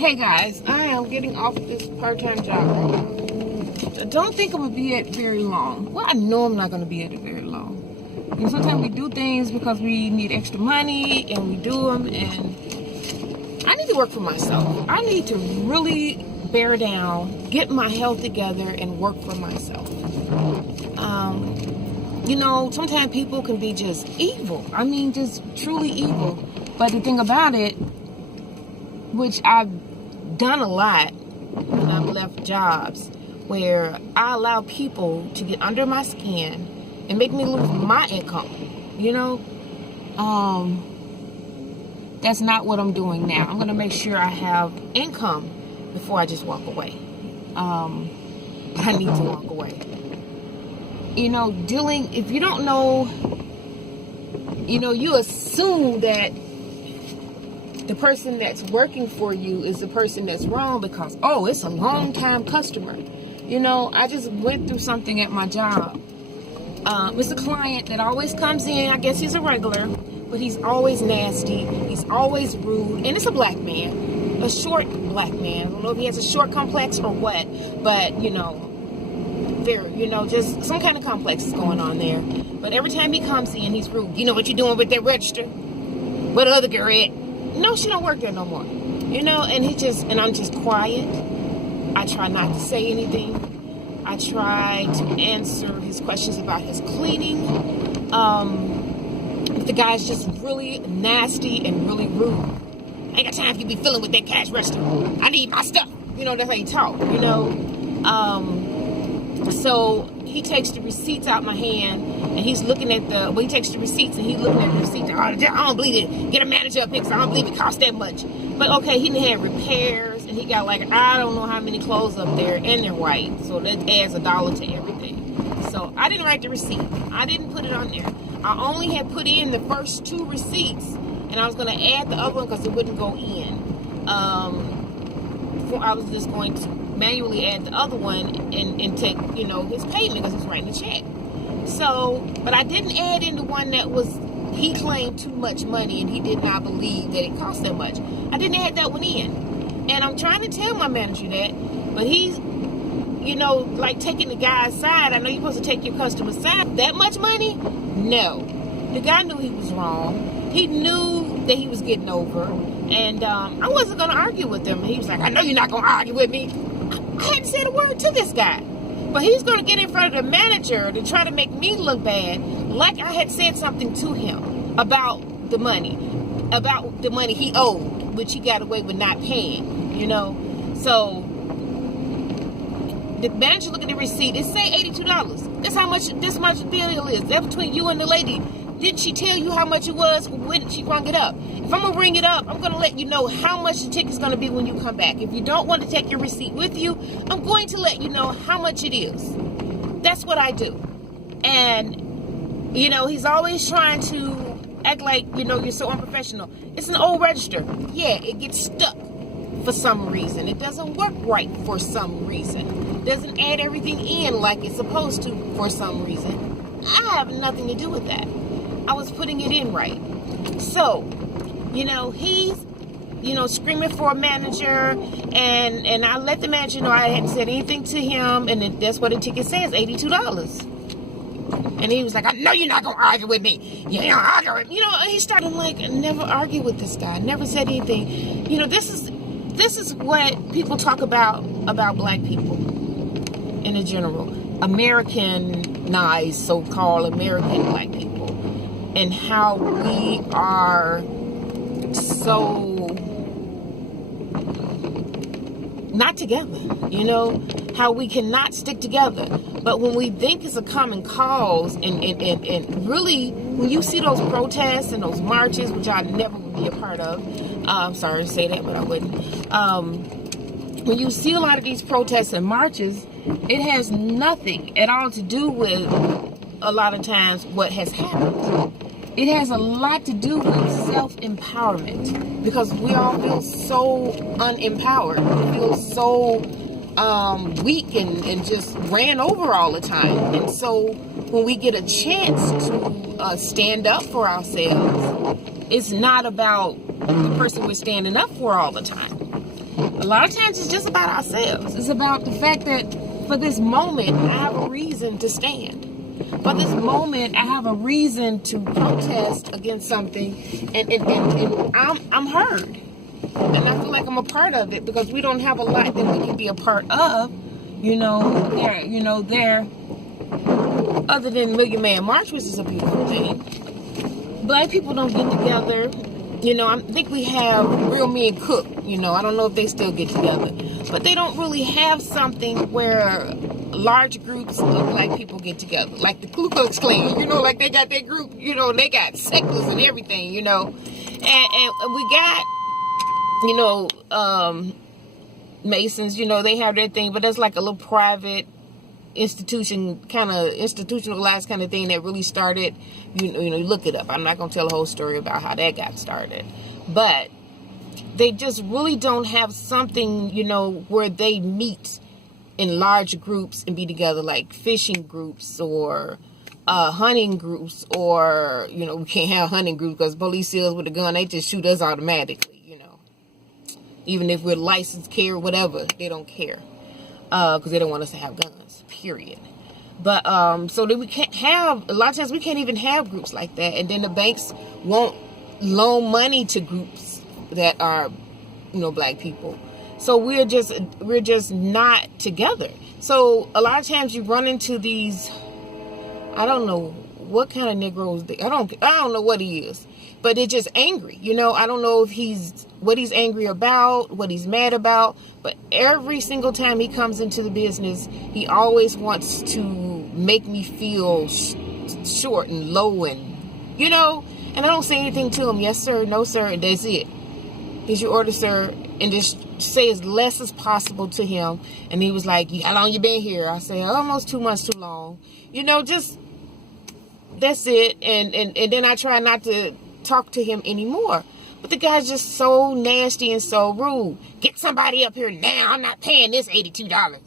Hey guys, I am getting off this part-time job right now. I don't think I'm gonna be at very long. Well, I know I'm not gonna be at it very long. You know, sometimes we do things because we need extra money and we do them, and I need to work for myself. I need to really bear down, get my health together, and work for myself. You know, sometimes people can be just evil. I mean, just truly evil. But the thing about it, which I've done a lot when I've left jobs, where I allow people to get under my skin and make me lose my income. You know, that's not what I'm doing now. I'm gonna make sure I have income before I just walk away. But I need to walk away. You know, if you don't know, you know, you assume that the person that's working for you is the person that's wrong because, oh, it's a long-time customer. You know, I just went through something at my job. It's a client that always comes in. I guess he's a regular, but he's always nasty. He's always rude. And it's a black man, a short black man. I don't know if he has a short complex or what, but, you know, just some kind of complex is going on there. But every time he comes in, he's rude. You know what you're doing with that register? Where the other girl at? No, she don't work there no more. You know, and I'm just quiet. I try not to say anything. I try to answer his questions about his cleaning. If the guy's just really nasty and really rude, I ain't got time for you to be filling with that cash register. I need my stuff. You know, that's how you talk, you know. So he takes the receipts out my hand, and he's looking at he takes the receipts and he's looking at the receipts. I don't believe it. Get a manager up here because I don't believe it costs that much. But okay, he had repairs, and he got like, I don't know how many clothes up there, and they're white. So that adds $1 to everything. So I didn't write the receipt. I didn't put it on there. I only had put in the first 2 receipts, and I was going to add the other one because it wouldn't go in. I was just going to manually add the other one and take, you know, his payment because he's writing a check. So, but I didn't add in the one that he claimed too much money and he did not believe that it cost that much. I didn't add that one in. And I'm trying to tell my manager that, but he's, you know, like taking the guy's side. I know you're supposed to take your customer's side. That much money? No. The guy knew he was wrong. He knew that he was getting over. And I wasn't going to argue with him. He was like, I know you're not going to argue with me. I hadn't said a word to this guy. But he's going to get in front of the manager to try to make me look bad, like I had said something to him about the money he owed, which he got away with not paying, you know. So the manager look at the receipt. It say $82. That's how much this much bill is. That's between you and the lady. Didn't she tell you how much it was when she rung it up? If I'm going to bring it up, I'm going to let you know how much the ticket's going to be when you come back. If you don't want to take your receipt with you, I'm going to let you know how much it is. That's what I do. And, you know, he's always trying to act like, you know, you're so unprofessional. It's an old register. Yeah, it gets stuck for some reason. It doesn't work right for some reason. It doesn't add everything in like it's supposed to for some reason. I have nothing to do with that. I was putting it in right. So, you know, he's, you know, screaming for a manager, and I let the manager know I hadn't said anything to him, and that's what the ticket says, $82. And he was like, I know you're not going to argue with me. You don't argue with me. You know, and he started like, never argue with this guy. Never said anything. You know, this is what people talk about black people in a general. Americanized, so-called American black people. And how we are so not together, you know, how we cannot stick together. But when we think it's a common cause, and really, when you see those protests and those marches, which I never would be a part of, I'm sorry to say that, but I wouldn't. When you see a lot of these protests and marches, it has nothing at all to do with a lot of times what has happened. It has a lot to do with self-empowerment, because we all feel so unempowered. We feel so weak and just ran over all the time. And so when we get a chance to stand up for ourselves, it's not about the person we're standing up for all the time. A lot of times it's just about ourselves. It's about the fact that for this moment, I have a reason to stand. For this moment, I have a reason to protest against something, and I'm heard. And I feel like I'm a part of it because we don't have a lot that we can be a part of. There, other than Million Man March, which is a beautiful thing. Black people don't get together. I think we have Real Men Cook. I don't know if they still get together, but they don't really have something where large groups of black people get together, like the Ku Klux Klan. Like they got their group. They got sectors and everything. And we got, Masons. They have their thing, but that's like a little private institutionalized kind of thing that really started. Look it up. I'm not gonna tell a whole story about how that got started, but they just really don't have something where they meet in large groups and be together, like fishing groups or hunting groups, or we can't have hunting groups because police seals with a gun, they just shoot us automatically. Even if we're licensed carry, whatever, they don't care because they don't want us to have guns, period. But so that we can't have, a lot of times we can't even have groups like that, and then the banks won't loan money to groups that are black people. So we're just not together. So a lot of times you run into these, I don't know what kind of Negroes I don't know what he is, but they're just angry. I don't know if what he's angry about, what he's mad about, but every single time he comes into the business, he always wants to make me feel short and low and I don't say anything to him. Yes, sir. No, sir. And that's it. Here's your order, sir. And just say as less as possible to him. And he was like, how long you been here? I said, almost 2 months too long. Just, that's it. And then I try not to talk to him anymore. But the guy's just so nasty and so rude. Get somebody up here now. I'm not paying this $82.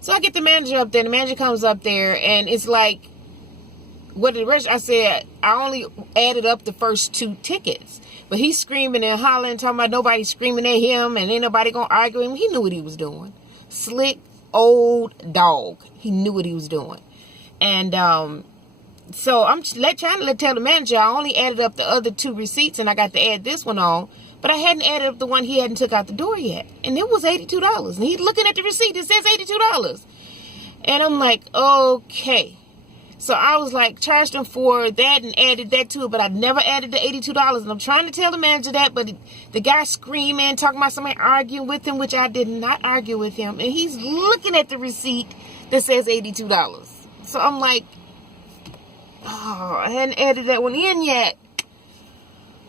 So I get the manager up there. The manager comes up there, and it's like, what did the rest? I said, I only added up the first 2 tickets. But he's screaming and hollering, talking about nobody screaming at him, and ain't nobody gonna argue with him. He knew what he was doing. Slick old dog. He knew what he was doing. And so I'm trying to tell the manager I only added up the other 2 receipts, and I got to add this one on, but I hadn't added up the one he hadn't took out the door yet, and it was $82. And he's looking at the receipt. It says $82, and I'm like, okay. So I was like, charged him for that and added that to it, but I never added the $82. And I'm trying to tell the manager that, but the guy screaming, talking about somebody arguing with him, which I did not argue with him, and he's looking at the receipt that says $82. So I'm like, oh, I hadn't added that one in yet.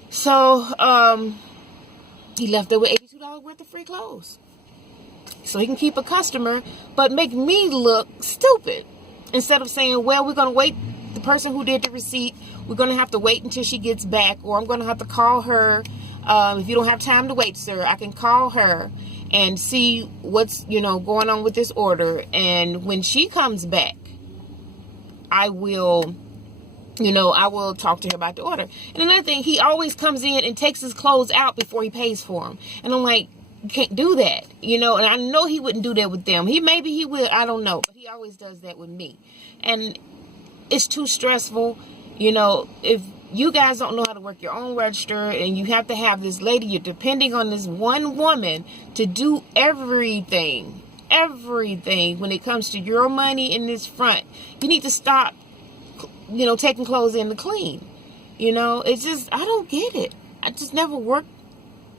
So, he left there with $82 worth of free clothes. So he can keep a customer, but make me look stupid. Instead of saying, well, we're going to wait, the person who did the receipt, we're going to have to wait until she gets back, or I'm going to have to call her. If you don't have time to wait, sir, I can call her and see what's, going on with this order. And when she comes back, I will talk to her about the order. And another thing, he always comes in and takes his clothes out before he pays for them. And I'm like, you can't do that, and I know he wouldn't do that with them. Maybe he will, I don't know, but he always does that with me. And it's too stressful. If you guys don't know how to work your own register and you have to have this lady, you're depending on this one woman to do everything when it comes to your money in this front. You need to stop taking clothes in to clean. It's just, I don't get it. I just never worked.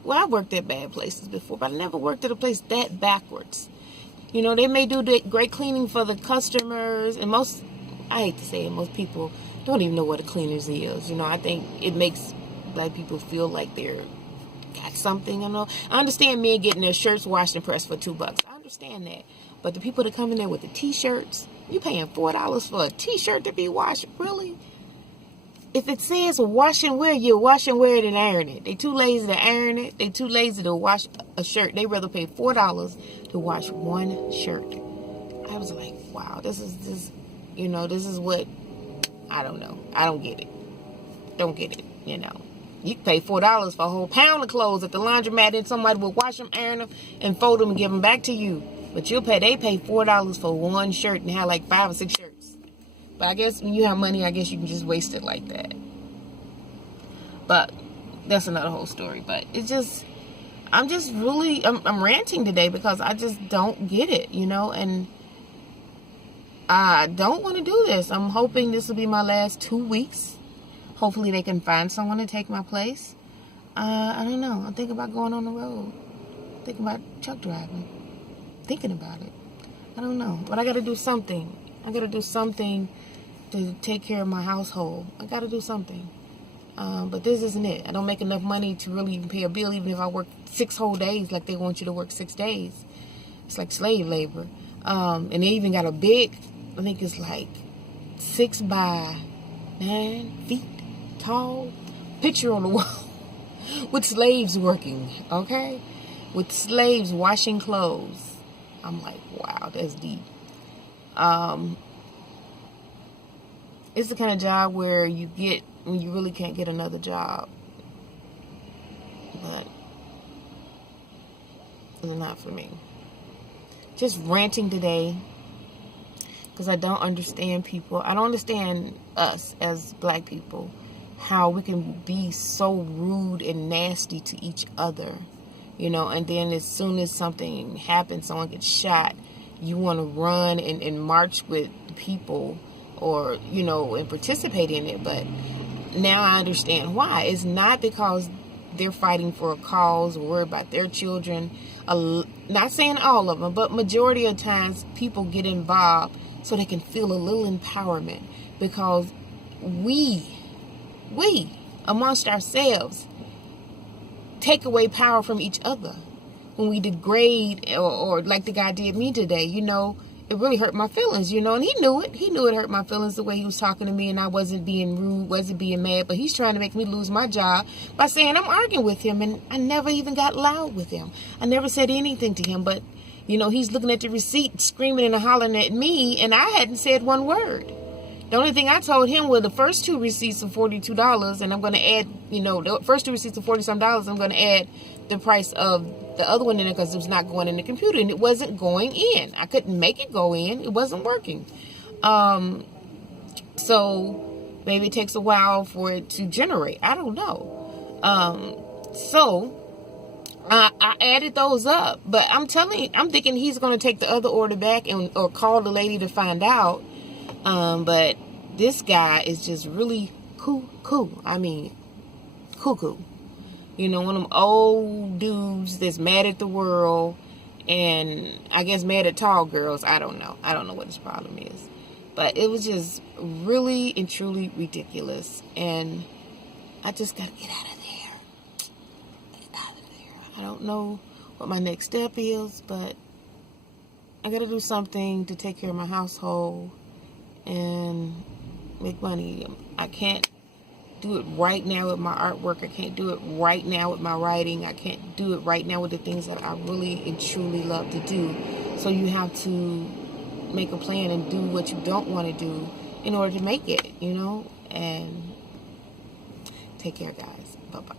Well, I worked at bad places before, but I never worked at a place that backwards. They may do the great cleaning for the customers, and I hate to say it, most people don't even know what a cleaners is. I think it makes black people feel like they're got something. I understand men getting their shirts washed and pressed for $2. I understand that. But the people that come in there with the t-shirts, you paying $4 for a t-shirt to be washed? Really? If it says wash and wear, you wash and wear it and iron it. They too lazy to iron it. They too lazy to wash a shirt. They rather pay $4 to wash one shirt. I was like, wow, this is what, I don't know. I don't get it. Don't get it, You can pay $4 for a whole pound of clothes at the laundromat, and somebody will wash them, iron them, and fold them and give them back to you. But they pay $4 for one shirt and have like 5 or 6 shirts. But I guess when you have money, I guess you can just waste it like that. But that's another whole story. But it's just, I'm ranting today because I just don't get it, and I don't want to do this. I'm hoping this will be my last 2 weeks. Hopefully they can find someone to take my place. I don't know. I'm thinking about going on the road. Thinking about truck driving. Thinking about it. I don't know. But I got to do something. I got to do something to take care of my household. I got to do something. But this isn't it. I don't make enough money to really even pay a bill, even if I work 6 whole days like they want you to work 6 days. It's like slave labor. And they even got a big, I think it's like 6 by 9 feet tall picture on the wall with slaves working, okay? With slaves washing clothes. I'm like, wow, that's deep. It's the kind of job where you get when you really can't get another job. But it's not for me. Just ranting today because I don't understand people. I don't understand us as black people, how we can be so rude and nasty to each other, and then as soon as something happens, someone gets shot, you want to run and march with the people or, and participate in it. But now I understand why. It's not because they're fighting for a cause or worried about their children. Not saying all of them, but majority of times people get involved so they can feel a little empowerment, because we amongst ourselves take away power from each other when we degrade or like the guy did me today. It really hurt my feelings, and he knew it hurt my feelings the way he was talking to me, and I wasn't being rude, wasn't being mad, but he's trying to make me lose my job by saying I'm arguing with him, and I never even got loud with him. I never said anything to him, but he's looking at the receipt, screaming and hollering at me, and I hadn't said one word. The only thing I told him were the first 2 receipts of $42, and I'm going to add, the first 2 receipts of $40-some, I'm going to add the price of the other one in there because it was not going in the computer, and it wasn't going in. I couldn't make it go in. It wasn't working. So maybe it takes a while for it to generate. I don't know. So I added those up, but I'm thinking he's going to take the other order back or call the lady to find out. But this guy is just really cuckoo. I mean, cuckoo. One of them old dudes that's mad at the world and I guess mad at tall girls. I don't know. I don't know what his problem is. But it was just really and truly ridiculous. And I just got to get out of there. Get out of there. I don't know what my next step is, but I got to do something to take care of my household and make money. I can't do it right now with my artwork. I can't do it right now with my writing. I can't do it right now with the things that I really and truly love to do. So you have to make a plan and do what you don't want to do in order to make it, and take care, guys. Bye-bye.